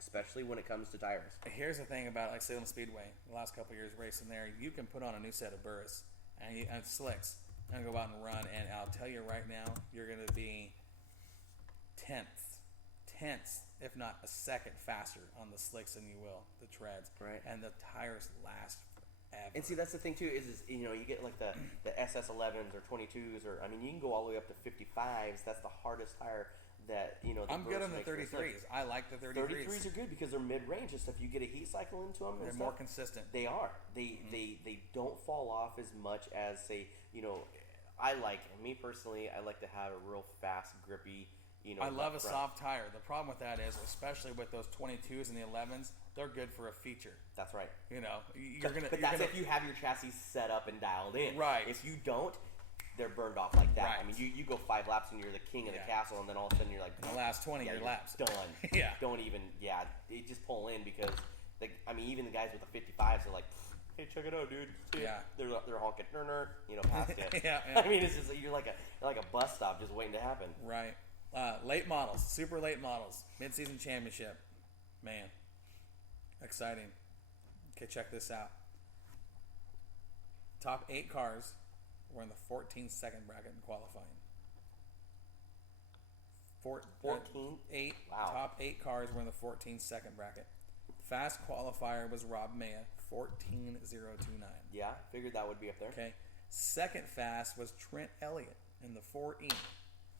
especially when it comes to tires. Here's the thing about like Salem Speedway. The last couple of years racing there, you can put on a new set of burrs and slicks and go out and run. And I'll tell you right now, you're going to be tenths, if not a second faster on the slicks than you will the treads. Right. And the tires last forever. And see, that's the thing too is you get like the SS11s or 22s, or I mean, you can go all the way up to 55s. That's the hardest tire that the I'm good on the makes for 33s. I like the 33s. 33s are good because they're mid-range and stuff. You get a heat cycle into them. They're more consistent. They are. They don't fall off as much as say me personally. I like to have a real fast, grippy. I love a soft tire. The problem with that is, especially with those 22s and the 11s, they're good for a feature. That's right. If you have your chassis set up and dialed in. Right. If you don't, they're burned off like that. Right. I mean, you go 5 laps and you're the king of the castle, and then all of a sudden you're like, in the last 20 your laps done. Yeah. Don't even. Yeah. They just pull in because, even the guys with the 55s are like, hey, check it out, dude. Yeah. They're honking, past it. Yeah. I mean, it's just you're like a bus stop just waiting to happen. Right. Late models, super late models, mid-season championship. Man, exciting. Okay, check this out. Top 8 cars were in the 14-second bracket in qualifying. 14? 8. Wow. Top 8 cars were in the 14-second bracket. Fast qualifier was Rob Maya, 14.029. Yeah, figured that would be up there. Okay. Second fast was Trent Elliott in the 4E.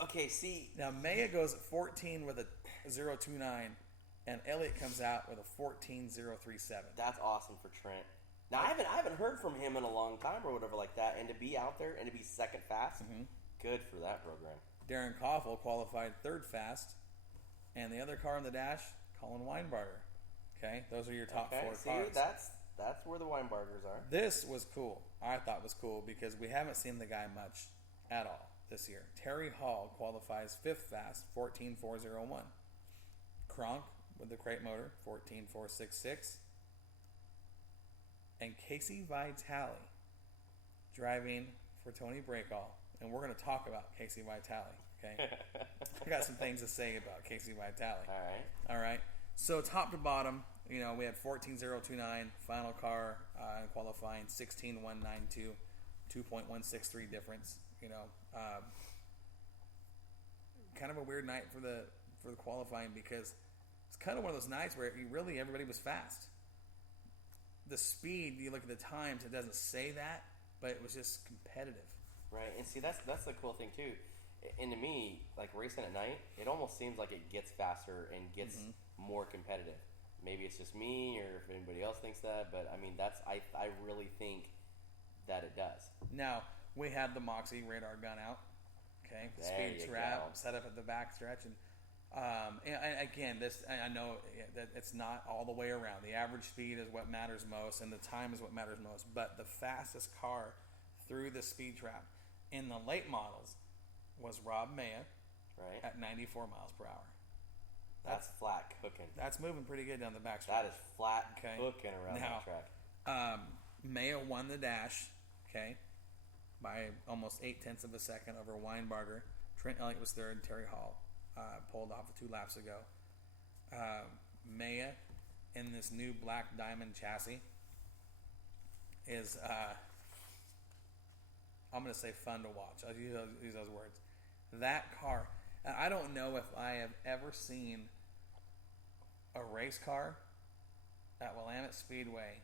Okay, see. Now, Maya goes at 14 with a 0.29, and Elliott comes out with a 14.037. That's awesome for Trent. Now, I haven't heard from him in a long time or whatever like that, and to be out there and to be second fast, good for that program. Darren Koffel qualified third fast, and the other car on the dash, Colin Weinbarger. Okay, those are your top 4 cars. That's where the Weinbargers are. This was cool. I thought was cool because we haven't seen the guy much at all this year. Terry Hall qualifies 5th fast, 14.401. Kronk with the crate motor, 14.466. And Casey Vitale driving for Tony Breakall. And we're going to talk about Casey Vitale, okay? I got some things to say about Casey Vitale. All right. So top to bottom, we had 14.029 final car in qualifying, 16.192, 2.163 difference. Kind of a weird night for the qualifying because it's kind of one of those nights where everybody was fast. The speed, you look at the times, it doesn't say that, but it was just competitive. Right, and see that's the cool thing too. And to me, like racing at night, it almost seems like it gets faster and gets more competitive. Maybe it's just me, or if anybody else thinks that, but I mean I really think that it does. Now we had the Moxie radar gun out, okay, speed trap set up at the back stretch, and again, this I know that it's not all the way around. The average speed is what matters most, and the time is what matters most. But the fastest car through the speed trap in the late models was Rob Maya, right, at 94 miles per hour. That's flat cooking. That's moving pretty good down the back stretch. That is flat cooking around that track. Maya won the dash, okay, by almost 0.8 of a second over Weinbarger. Trent Elliott was third. Terry Hall pulled off 2 laps ago. Maya in this new black diamond chassis is, I'm going to say fun to watch. I'll use those words. That car, I don't know if I have ever seen a race car at Willamette Speedway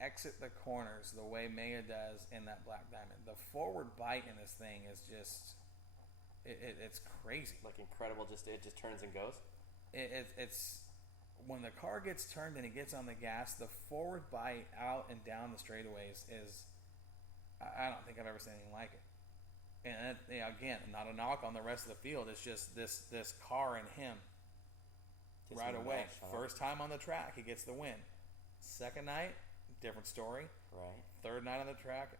exit the corners the way Maya does in that black diamond. The forward bite in this thing is just, it's crazy. Like incredible, it just turns and goes? It's when the car gets turned and it gets on the gas, the forward bite out and down the straightaways is, I don't think I've ever seen anything like it. And again, not a knock on the rest of the field. It's just this car and him just right away. First time on the track, he gets the win. Second night, different story. Right. Third night on the track,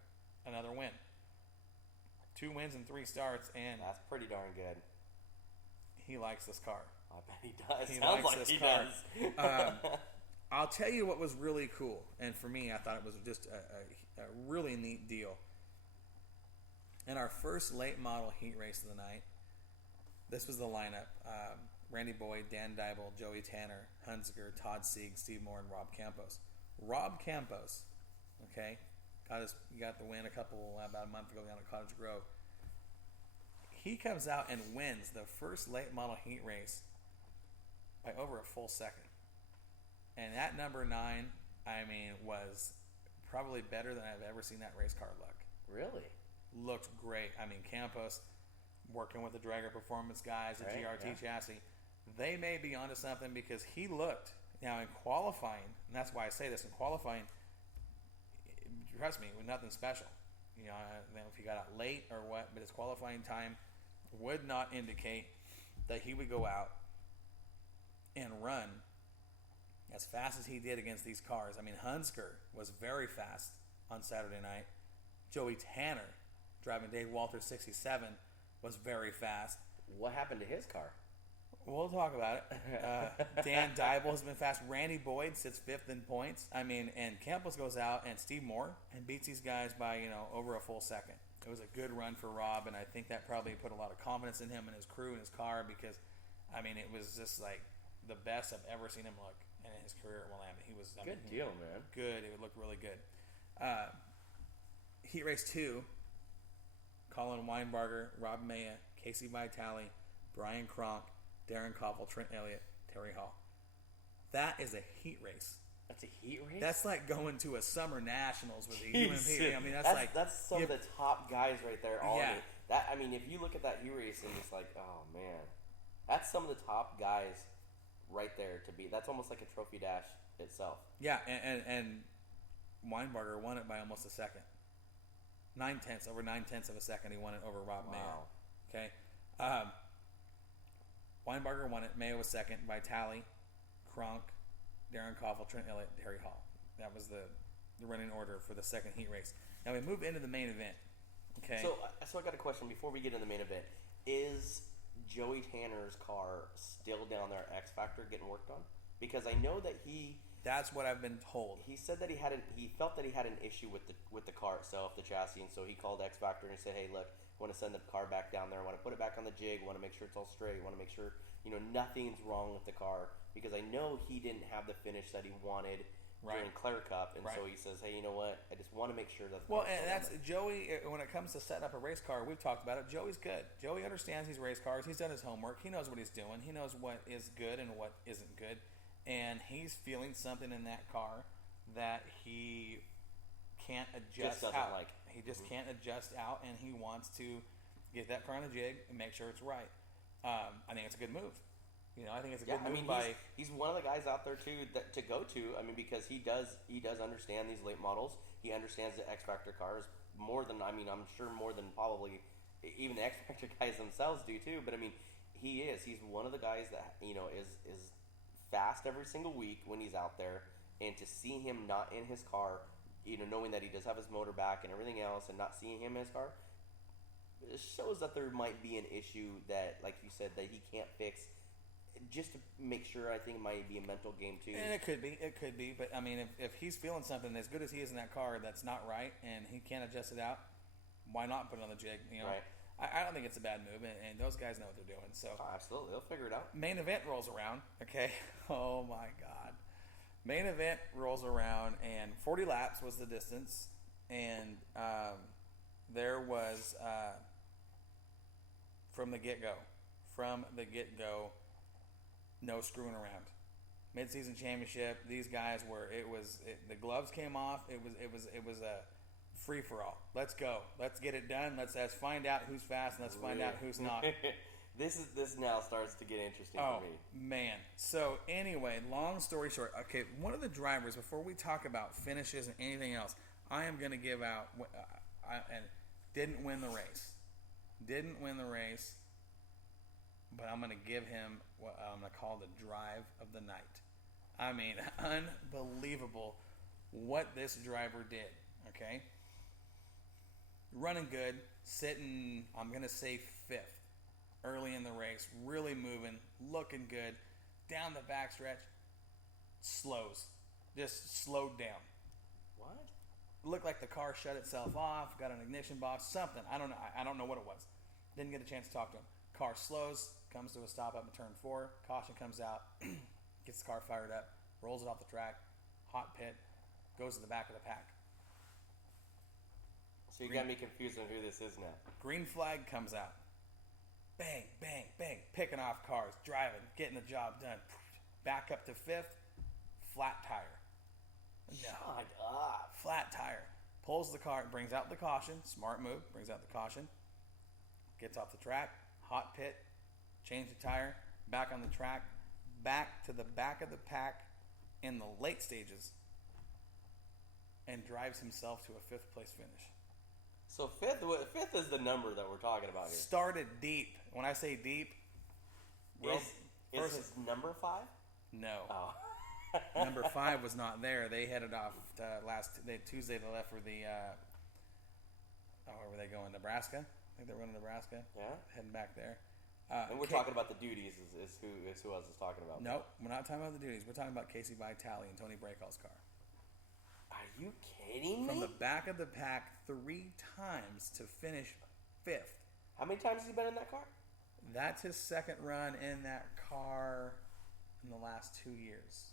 another win. 2 wins and 3 starts, and that's pretty darn good. He likes this car. I bet he does. He Sounds likes like this he car. does. I'll tell you what was really cool, and for me, I thought it was just a really neat deal. In our first late model heat race of the night, this was the lineup. Randy Boyd, Dan Dybel, Joey Tanner, Hunziker, Todd Sieg, Steve Moore, and Rob Campos. Rob Campos, okay, got the win about a month ago down at Cottage Grove. He comes out and wins the first late model heat race by over a full second. And that number 9, was probably better than I've ever seen that race car look. Really? Looked great. Campos, working with the Dragger Performance guys, the GRT chassis, they may be onto something because he looked. Now in qualifying, and that's why I say this, in qualifying, trust me, with nothing special. I don't know if he got out late or what, but his qualifying time would not indicate that he would go out and run as fast as he did against these cars. Hunziker was very fast on Saturday night. Joey Tanner, driving Dave Walters 67, was very fast. What happened to his car? We'll talk about it. Dan Dybel has been fast. Randy Boyd sits 5th in points. And Campos goes out, and Steve Moore, and beats these guys by, over a full second. It was a good run for Rob, and I think that probably put a lot of confidence in him and his crew and his car because, it was just like the best I've ever seen him look in his career at Willamette. He was good deal, man. Good. It looked really good. Heat Race 2, Colin Weinbarger, Rob Maya, Casey Vitale, Brian Kronk, Darren Koffel, Trent Elliott, Terry Hall. That is a heat race. That's a heat race? That's like going to a summer nationals with a UMP. That's some of the top guys right there on yeah. it. That if you look at that heat race and it's like, oh man, that's some of the top guys right there to be. That's almost like a trophy dash itself. Yeah, and Weinbarger won it by almost a second. 9/10 over 9/10 of a second. He won it over Rob Mayo. Okay. Weinbarger won it. Mayo was second. Vitale, Kronk, Darren Koffel, Trent Elliott, Terry Hall. That was the running order for the second heat race. Now we move into the main event. Okay. So I got a question before we get into the main event. Is Joey Tanner's car still down there at X Factor getting worked on? Because I know that that's what I've been told. He said that he felt that he had an issue with the car itself, the chassis, and so he called X Factor and he said, "Hey, look, I want to send the car back down there. I want to put it back on the jig. I want to make sure it's all straight. I want to make sure nothing's wrong with the car because I know he didn't have the finish that he wanted during Clare Cup, and so he says, hey, you know what? I just want to make sure that." Well, and that's Joey. When it comes to setting up a race car, we've talked about it. Joey's good. Joey understands these race cars. He's done his homework. He knows what he's doing. He knows what is good and what isn't good. And he's feeling something in that car that he can't adjust out. He just can't adjust out, and he wants to get that car on the jig and make sure it's right. I think it's a good move. I think it's a good move he's one of the guys out there too to go to. Because he does understand these late models. He understands the X Factor cars more than I'm sure more than probably even the X Factor guys themselves do too. But he's one of the guys that is fast every single week when he's out there, and to see him not in his car, knowing that he does have his motor back and everything else, and not seeing him in his car, it shows that there might be an issue that, like you said, that he can't fix. Just to make sure, I think it might be a mental game too. And it could be. But if he's feeling something as good as he is in that car that's not right, and he can't adjust it out, why not put it on the jig? Right. I don't think it's a bad move, and those guys know what they're doing. So absolutely, they'll figure it out. Main event rolls around. Okay. Oh my God. Main event rolls around, and 40 laps was the distance, and there was from the get-go, no screwing around. Mid-season championship. These guys were. The gloves came off. It was a free for all. Let's go. Let's get it done. Let's find out who's fast and let's find out who's not. This now starts to get interesting for me. Man. So anyway, long story short. Okay, one of the drivers. Before we talk about finishes and anything else, I am going to give out. And didn't win the race. But I'm going to give him what I'm going to call the drive of the night. Unbelievable what this driver did. Okay. Running good, sitting, I'm going to say 5th early in the race, really moving, looking good. Down the backstretch, slows. Just slowed down. What? Looked like the car shut itself off, got an ignition box, something. I don't know what it was. Didn't get a chance to talk to him. Car slows, comes to a stop up at turn 4. Caution comes out, gets the car fired up, rolls it off the track, hot pit, goes to the back of the pack. So you got me confused on who this is now. Green flag comes out. Bang, bang, bang, picking off cars, driving, getting the job done. Back up to 5th, flat tire. Shut up. Flat tire. Pulls the car, brings out the caution. Smart move, brings out the caution. Gets off the track, hot pit, change the tire, back on the track, back to the back of the pack in the late stages, and drives himself to a 5th place finish. So fifth is the number that we're talking about here. Started deep. When I say deep, is his number 5? No. Oh. Number 5 was not there. They headed off Tuesday. They left for the where were they going? Nebraska. I think they were going to Nebraska. Yeah. Heading back there. And we're talking about the duties. Is who I was talking about? Nope, we're not talking about the duties. We're talking about Casey Vitale and Tony Bracall's car. Are you kidding me? From the back of the pack 3 times to finish 5th. How many times has he been in that car? That's his second run in that car in the last 2 years.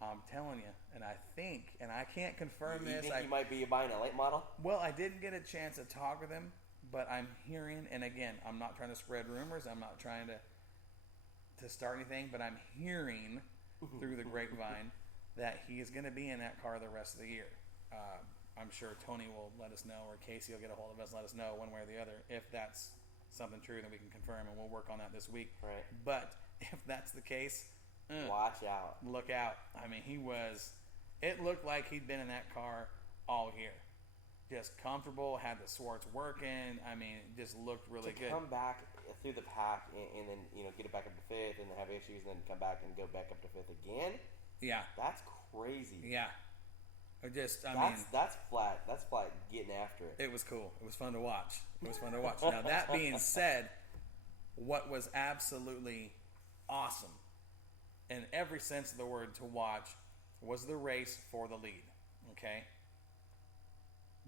I'm telling you, and I think, and I can't confirm you this. Think you might be buying a late model? Well, I didn't get a chance to talk with him, but I'm hearing, and again, I'm not trying to spread rumors. I'm not trying to start anything, but I'm hearing through the grapevine that he is going to be in that car the rest of the year. I'm sure Tony will let us know, or Casey will get a hold of us and let us know one way or the other. If that's something true, then we can confirm, and we'll work on that this week. Right. But if that's the case, watch out. Look out. I mean, it looked like he'd been in that car all year. Just comfortable, had the Swartz working. I mean, it just looked really good. Come back through the pack and then, get it back up to 5th and then have issues and then come back and go back up to 5th again? Yeah. That's crazy. Yeah. That's flat. That's flat getting after it. It was cool. It was fun to watch. Now, that being said, what was absolutely awesome in every sense of the word to watch was the race for the lead. Okay?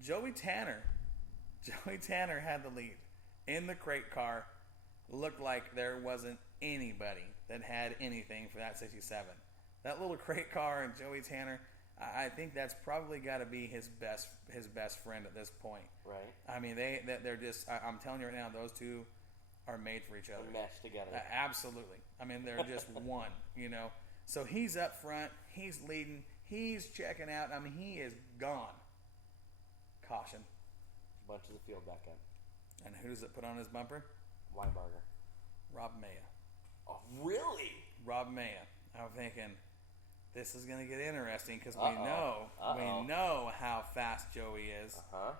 Joey Tanner had the lead in the crate car. Looked like there wasn't anybody that had anything for that 67. That little crate car and Joey Tanner, I think that's probably got to be his best friend at this point. Right. I mean, they're just. I'm telling you right now, those two are made for each other. They mesh together. Absolutely. I mean, they're just one. So he's up front. He's leading. He's checking out. I mean, he is gone. Caution. Bunches of field back up. And who does it put on his bumper? Weinbarger. Rob Maya. Oh, really? Rob Maya. I'm thinking, this is going to get interesting because we know how fast Joey is. Uh-huh.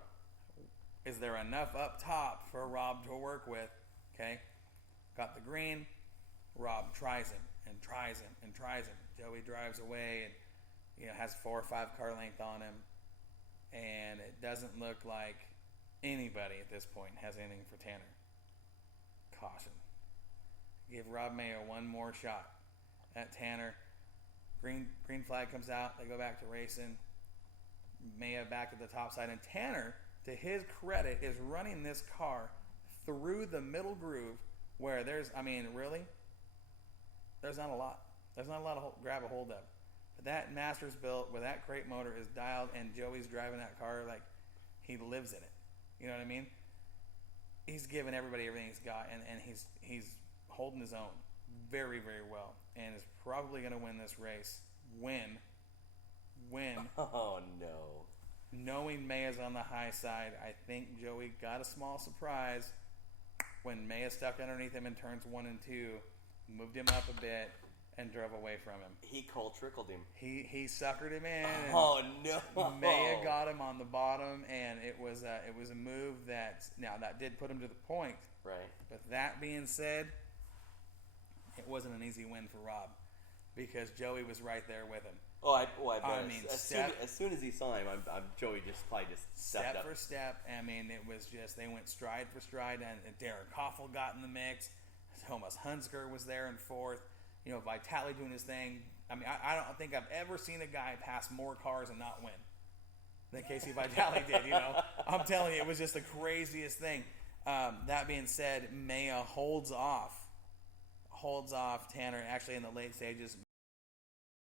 Is there enough up top for Rob to work with? Okay. Got the green. Rob tries him and tries him and tries him. Joey drives away and has 4 or 5 car length on him. And it doesn't look like anybody at this point has anything for Tanner. Caution. Give Rob Mayo one more shot at Tanner. Green flag comes out. They go back to racing. Mayo back at the top side. And Tanner, to his credit, is running this car through the middle groove where there's not a lot. There's not a lot to grab a hold of. But that Masters built with that crate motor is dialed, and Joey's driving that car like he lives in it. You know what I mean? He's giving everybody everything he's got, and he's holding his own very, very well, and is probably going to win this race. When? Oh, no. Knowing Maya's on the high side, I think Joey got a small surprise when Maya stuck underneath him in turns 1 and 2, moved him up a bit, and drove away from him. He cold trickled him. He suckered him in. Oh, no. Maya got him on the bottom, and it was a move that did put him to the point. Right. But that being said, it wasn't an easy win for Rob because Joey was right there with him. I bet. I mean, as soon as he saw him, Joey probably stepped up. Step for step. I mean, it was just they went stride for stride, and Darren Koffel got in the mix. Thomas Hunsker was there in 4th. Vitale doing his thing. I mean, I don't think I've ever seen a guy pass more cars and not win than Casey Vitale did. I'm telling you, it was just the craziest thing. That being said, Maya holds off Tanner actually in the late stages.